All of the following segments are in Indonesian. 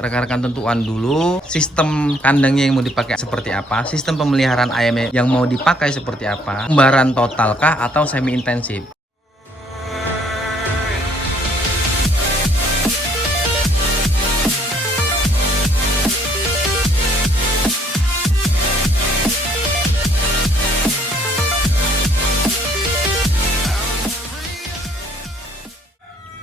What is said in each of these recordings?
rekan-rekan tentuan dulu sistem kandangnya yang mau dipakai seperti apa, sistem pemeliharaan ayam yang mau dipakai seperti apa, umbaran total kah atau semi intensif.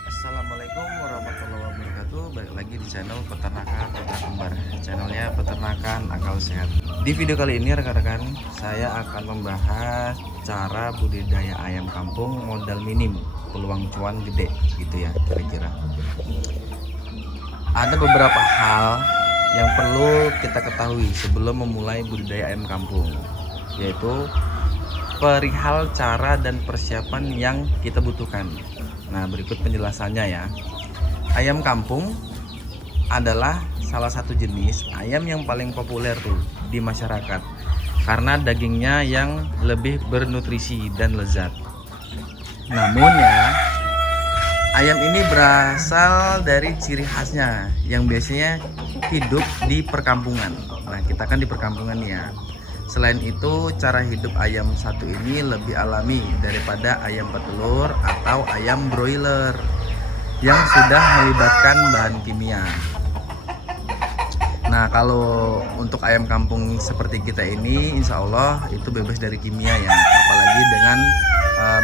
Assalamualaikum warahmatullahi wabarakatuh. Balik lagi di channel Peternakan Putra Kembar, channelnya Peternakan Akal Sehat. Di video kali ini rekan-rekan, saya akan membahas cara budidaya ayam kampung modal minim, peluang cuan gede gitu ya kira-kira. Ada beberapa hal yang perlu kita ketahui sebelum memulai budidaya ayam kampung, yaitu perihal cara dan persiapan yang kita butuhkan. Nah, berikut penjelasannya ya. Ayam kampung adalah salah satu jenis ayam yang paling populer tuh di masyarakat karena dagingnya yang lebih bernutrisi dan lezat. Namun ya, ayam ini berasal dari ciri khasnya yang biasanya hidup di perkampungan. Nah, kita kan di perkampungan ya. Selain itu, cara hidup ayam satu ini lebih alami daripada ayam petelur atau ayam broiler yang sudah melibatkan bahan kimia. Nah, kalau untuk ayam kampung seperti kita ini, insya Allah itu bebas dari kimia ya. Apalagi dengan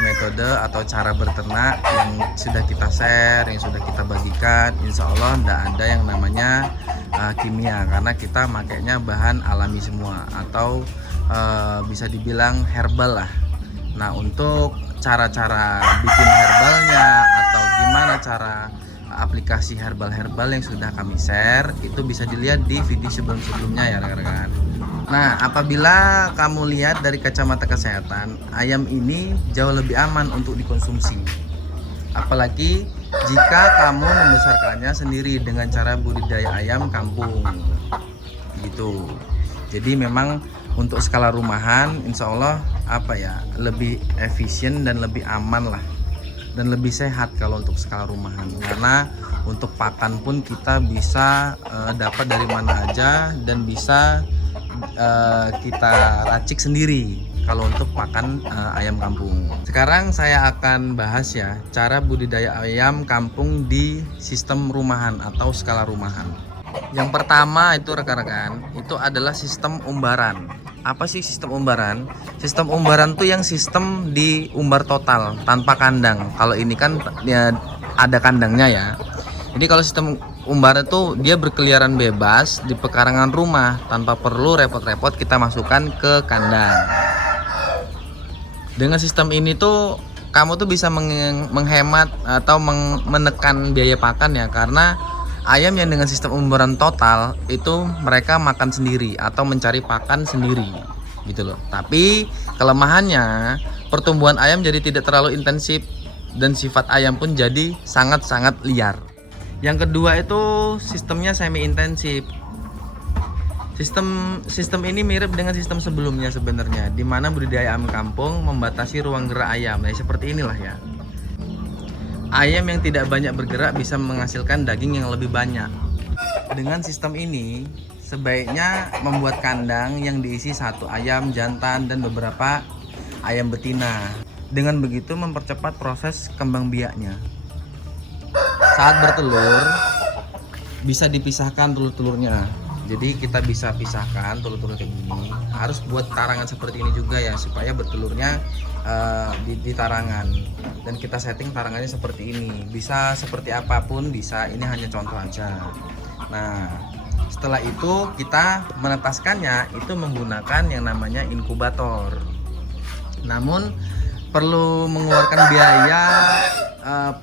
metode atau cara berternak yang sudah kita share, yang sudah kita bagikan, insya Allah tidak ada yang namanya kimia, karena kita makainya bahan alami semua atau bisa dibilang herbal lah. Nah, untuk cara-cara bikin herbalnya atau gimana cara aplikasi herbal-herbal yang sudah kami share itu bisa dilihat di video sebelum-sebelumnya ya rekan-rekan. Nah, apabila kamu lihat dari kacamata kesehatan, ayam ini jauh lebih aman untuk dikonsumsi. Apalagi jika kamu membesarkannya sendiri dengan cara budidaya ayam kampung gitu. Jadi memang untuk skala rumahan insya Allah lebih efisien dan lebih aman lah, dan lebih sehat kalau untuk skala rumahan, karena untuk pakan pun kita bisa dapat dari mana aja dan bisa kita racik sendiri kalau untuk pakan ayam kampung. Sekarang saya akan bahas ya cara budidaya ayam kampung di sistem rumahan atau skala rumahan. Yang pertama itu rekan-rekan, itu adalah sistem umbaran. Apa sih sistem umbaran? Sistem umbaran tuh yang sistem diumbar total tanpa kandang. Kalau ini kan ya ada kandangnya ya. Jadi kalau sistem umbaran itu dia berkeliaran bebas di pekarangan rumah tanpa perlu repot-repot kita masukkan ke kandang. Dengan sistem ini tuh kamu tuh bisa menghemat atau menekan biaya pakan ya, karena ayam yang dengan sistem umbaran total itu mereka makan sendiri atau mencari pakan sendiri gitu loh. Tapi kelemahannya pertumbuhan ayam jadi tidak terlalu intensif dan sifat ayam pun jadi sangat-sangat liar. Yang kedua itu sistemnya semi intensif. Sistem ini mirip dengan sistem sebelumnya sebenarnya, di mana budidaya ayam kampung membatasi ruang gerak ayam. Nah, seperti inilah ya. Ayam yang tidak banyak bergerak bisa menghasilkan daging yang lebih banyak. Dengan sistem ini, sebaiknya membuat kandang yang diisi satu ayam jantan dan beberapa ayam betina. Dengan begitu mempercepat proses kembang biaknya. Saat bertelur, bisa dipisahkan telur-telurnya. Jadi kita bisa pisahkan telur-telur kayak gini. Harus buat tarangan seperti ini juga ya, supaya bertelurnya di tarangan. Dan kita setting tarangannya seperti ini. Bisa seperti apapun bisa, ini hanya contoh aja. Nah, setelah itu kita menetaskannya itu menggunakan yang namanya inkubator. Namun perlu mengeluarkan biaya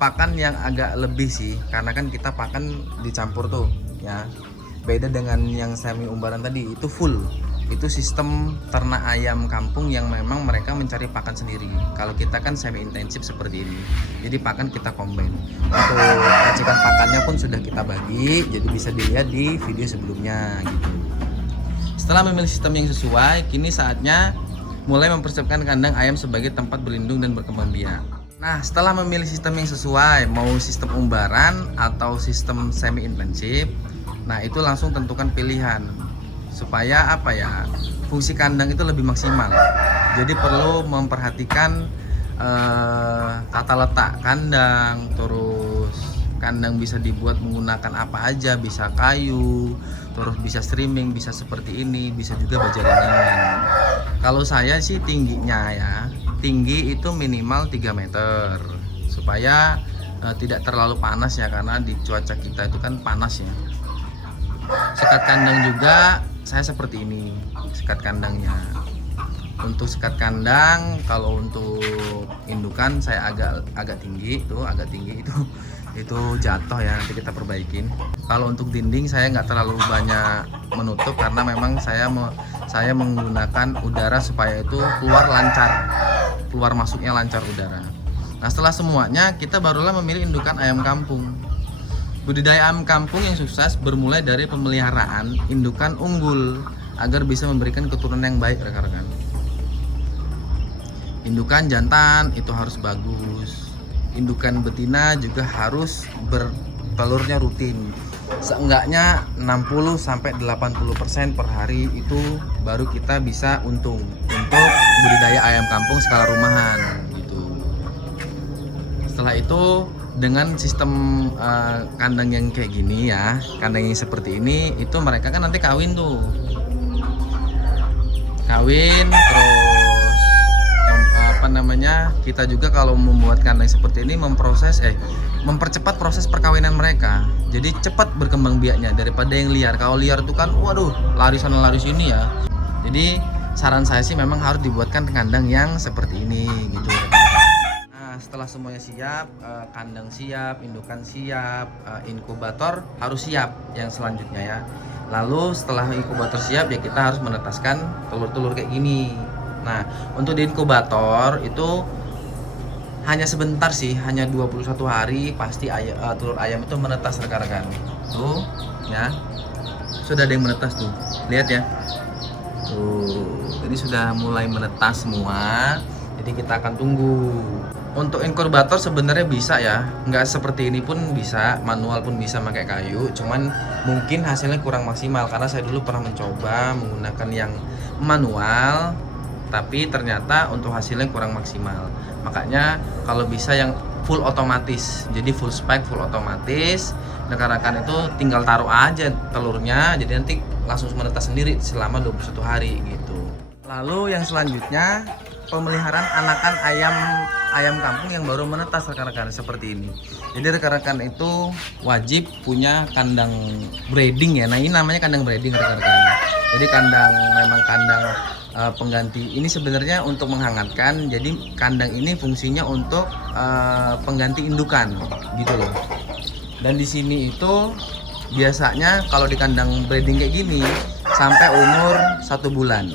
pakan yang agak lebih sih, karena kan kita pakan dicampur tuh ya. Beda dengan yang semi umbaran tadi, itu full. Itu sistem ternak ayam kampung yang memang mereka mencari pakan sendiri. Kalau kita kan semi intensif seperti ini, jadi pakan kita combine. Untuk racikan pakannya pun sudah kita bagi, jadi bisa dilihat di video sebelumnya gitu. Setelah memilih sistem yang sesuai, kini saatnya mulai mempersiapkan kandang ayam sebagai tempat berlindung dan berkembang biak. Nah, setelah memilih sistem yang sesuai, mau sistem umbaran atau sistem semi intensif, Nah itu langsung tentukan pilihan supaya apa ya, fungsi kandang itu lebih maksimal. Jadi perlu memperhatikan tata letak kandang, terus kandang bisa dibuat menggunakan apa aja, bisa kayu, terus bisa streaming, bisa seperti ini, bisa juga baja ringan. Kalau saya sih tingginya ya, tinggi itu minimal 3 meter supaya tidak terlalu panas ya, karena di cuaca kita itu kan panas ya. Sekat kandang juga saya seperti ini sekat kandangnya. Untuk sekat kandang, kalau untuk indukan saya agak tinggi itu jatuh ya, nanti kita perbaikin. Kalau untuk dinding saya nggak terlalu banyak menutup karena memang saya menggunakan udara supaya itu keluar masuknya lancar udara. Nah setelah semuanya kita barulah memilih indukan ayam kampung. Budidaya ayam kampung yang sukses bermulai dari pemeliharaan indukan unggul agar bisa memberikan keturunan yang baik rekan-rekan. Indukan jantan itu harus bagus. Indukan betina juga harus bertelurnya rutin. Seenggaknya 60-80% per hari, itu baru kita bisa untung untuk budidaya ayam kampung skala rumahan gitu. Setelah itu dengan sistem kandang yang kayak gini ya, kandang yang seperti ini, itu mereka kan nanti kawin terus kita juga kalau membuat kandang seperti ini mempercepat proses perkawinan mereka. Jadi cepat berkembang biaknya daripada yang liar. Kalau liar itu kan waduh, lari sana lari sini ya. Jadi saran saya sih memang harus dibuatkan kandang yang seperti ini gitu. Nah setelah semuanya siap, kandang siap, indukan siap, inkubator harus siap yang selanjutnya ya. Lalu setelah inkubator siap ya kita harus menetaskan telur-telur kayak gini. Nah untuk di inkubator itu hanya sebentar sih, hanya 21 hari pasti telur ayam itu menetas rekan-rekan. Tuh ya, sudah ada yang menetas tuh, lihat ya. Tuh, ini sudah mulai menetas semua. Jadi kita akan tunggu. Untuk inkubator sebenarnya bisa ya, nggak seperti ini pun bisa, manual pun bisa pakai kayu. Cuman mungkin hasilnya kurang maksimal karena saya dulu pernah mencoba menggunakan yang manual, tapi ternyata untuk hasilnya kurang maksimal. Makanya kalau bisa yang full otomatis, jadi full spike, full otomatis, rekan-rekan itu tinggal taruh aja telurnya, jadi nanti langsung menetas sendiri selama 21 hari gitu. Lalu yang selanjutnya pemeliharaan anakan ayam kampung yang baru menetas rekan-rekan seperti ini. Jadi rekan-rekan itu wajib punya kandang breeding ya. Nah ini namanya kandang breeding rekan-rekan. Jadi memang kandang pengganti ini sebenarnya untuk menghangatkan. Jadi kandang ini fungsinya untuk pengganti indukan gitu loh. Dan di sini itu biasanya kalau di kandang breeding kayak gini sampai umur 1 bulan.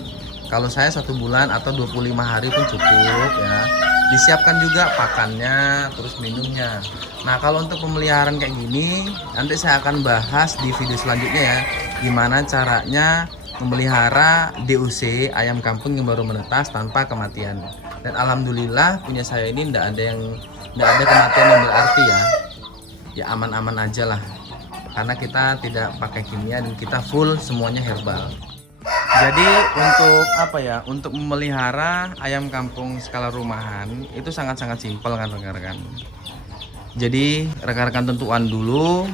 Kalau saya 1 bulan atau 25 hari pun cukup ya. Disiapkan juga pakannya, terus minumnya. Nah kalau untuk pemeliharaan kayak gini nanti saya akan bahas di video selanjutnya ya, gimana caranya memelihara DUC ayam kampung yang baru menetas tanpa kematian. Dan alhamdulillah punya saya ini tidak ada kematian yang berarti ya aman-aman aja lah, karena kita tidak pakai kimia dan kita full semuanya herbal. Jadi untuk memelihara ayam kampung skala rumahan itu sangat-sangat simpel kan rekan-rekan. Jadi rekan-rekan tentukan dulu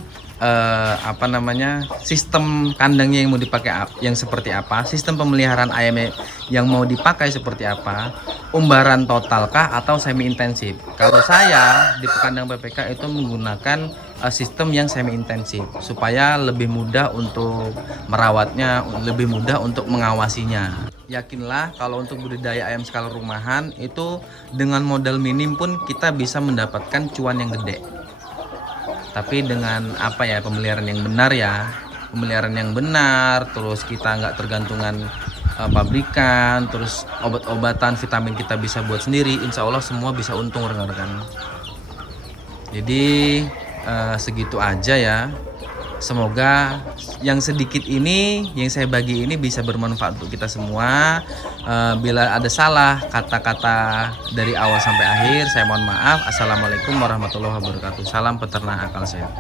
sistem kandangnya yang mau dipakai yang seperti apa, sistem pemeliharaan ayamnya yang mau dipakai seperti apa, umbaran totalkah atau semi intensif. Kalau saya di kandang PPK itu menggunakan sistem yang semi intensif supaya lebih mudah untuk merawatnya, lebih mudah untuk mengawasinya. Yakinlah kalau untuk budidaya ayam skala rumahan itu dengan modal minim pun kita bisa mendapatkan cuan yang gede. Tapi dengan pemeliharaan yang benar ya, pemeliharaan yang benar, terus kita nggak tergantungan pabrikan, terus obat-obatan, vitamin kita bisa buat sendiri, insya Allah semua bisa untung rekan-rekan. Jadi segitu aja ya. Semoga yang sedikit ini yang saya bagi ini bisa bermanfaat untuk kita semua. Bila ada salah kata-kata dari awal sampai akhir, saya mohon maaf. Assalamualaikum warahmatullahi wabarakatuh. Salam peternak akal sehat.